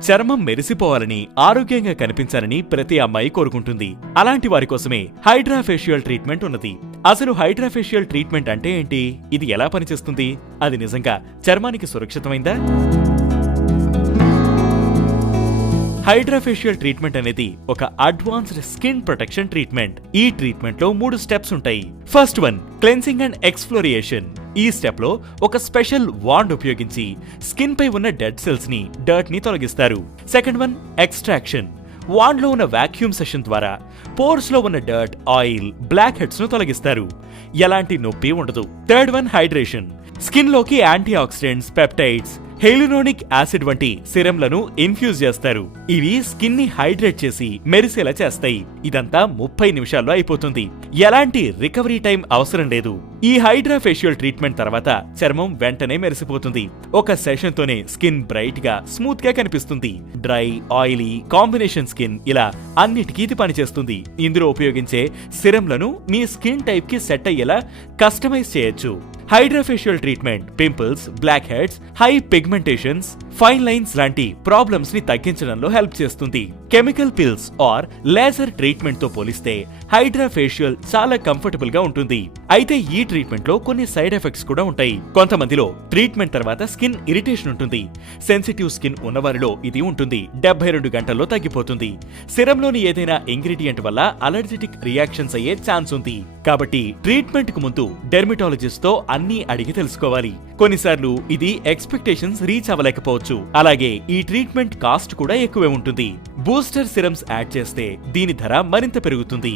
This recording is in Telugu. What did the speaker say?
చర్మం మెరిసిపోవాలని ఆరోగ్యంగా కనిపించాలని ప్రతి అమ్మాయి కోరుకుంటుంది. అలాంటి వారి కోసమే హైడ్రా ఫేషియల్ ట్రీట్మెంట్ ఉన్నది. అసలు హైడ్రా ఫేషియల్ ట్రీట్మెంట్ అంటే ఏంటి? ఇది ఎలా పనిచేస్తుంది? అది నిజంగా చర్మానికి సురక్షితమైందా? హైడ్రాఫేషియల్ ట్రీట్మెంట్ అనేది ఒక అడ్వాన్స్డ్ స్కిన్ ప్రొటెక్షన్ ట్రీట్మెంట్. ఈ ట్రీట్మెంట్లో మూడు స్టెప్స్ ఉంటాయి. First one cleansing and exfoliation. ఈ స్టెప్లో ఒక స్పెషల్ వాండ్ ఉపయోగించి స్కిన్ పై ఉన్న డెడ్ సెల్స్ని డర్ట్ని తొలగిస్తారు. Second one extraction. వాండ్లో ఉన్న వాక్యూమ్ సెషన్ ద్వారా పోర్స్లో ఉన్న డర్ట్ ఆయిల్ బ్లాక్ హెడ్స్ను తొలగిస్తారు. ఎలాంటి నొప్పి ఉండదు. Third one hydration. స్కిన్లోకి anti oxidants peptides hyaluronic acid వంటి సిరంలను ఇన్ఫ్యూజ్ చేస్తారు. ఇవి స్కిన్ని హైడ్రేట్ చేసి మెరిసేలా చేస్తాయి. ఇదంతా ముప్పై నిమిషాల్లో అయిపోతుంది. ఎలాంటి రికవరీ టైం అవసరం లేదు. ఈ హైడ్రా ఫేషియల్ ట్రీట్మెంట్ తర్వాత చర్మం వెంటనే మెరిసిపోతుంది. ఒక సెషన్ తోనే స్కిన్ బ్రైట్గా స్మూత్గా కనిపిస్తుంది. డ్రై ఆయిలీ కాంబినేషన్ స్కిన్ ఇలా అన్నిటికీ ఇది పనిచేస్తుంది. ఇందులో ఉపయోగించే సిరంలను మీ స్కిన్ టైప్కి సెట్ అయ్యేలా కస్టమైజ్ చేయొచ్చు. Hydrafacial treatment pimples blackheads hyperpigmentations fine lines లాంటి ప్రాబ్లమ్స్ని తగ్గించడంలో హెల్ప్ చేస్తుంది. కెమికల్ పిల్స్ ఆర్ లేజర్ ట్రీట్మెంట్తో పోలిస్తే హైడ్రాఫేషియల్ చాలా కంఫర్టబుల్గా ఉంటుంది. అయితే ఈ ట్రీట్మెంట్లో కొన్ని సైడ్ ఎఫెక్ట్స్ కూడా ఉంటాయి. కొంతమందిలో ట్రీట్మెంట్ తర్వాత స్కిన్ ఇరిటేషన్ ఉంటుంది. సెన్సిటివ్ స్కిన్ ఉన్నవారిలో ఇది ఉంటుంది. డెబ్బై రెండు గంటల్లో తగ్గిపోతుంది. సిరంలోని ఏదైనా ఇంగ్రీడియంట్ వల్ల అలర్జెటిక్ రియాక్షన్స్ అయ్యే ఛాన్స్ ఉంది. కాబట్టి ట్రీట్మెంట్కు ముందు డెర్మిటాలజిస్ట్తో అన్ని అడిగి తెలుసుకోవాలి. కొన్నిసార్లు ఇది ఎక్స్పెక్టేషన్స్ రీచ్ అవ్వలేకపోవచ్చు. అలాగే ఈ ట్రీట్మెంట్ కాస్ట్ కూడా ఎక్కువే ఉంటుంది. బూస్టర్ సిరమ్స్ యాడ్ చేస్తే దీని ధర మరింత పెరుగుతుంది.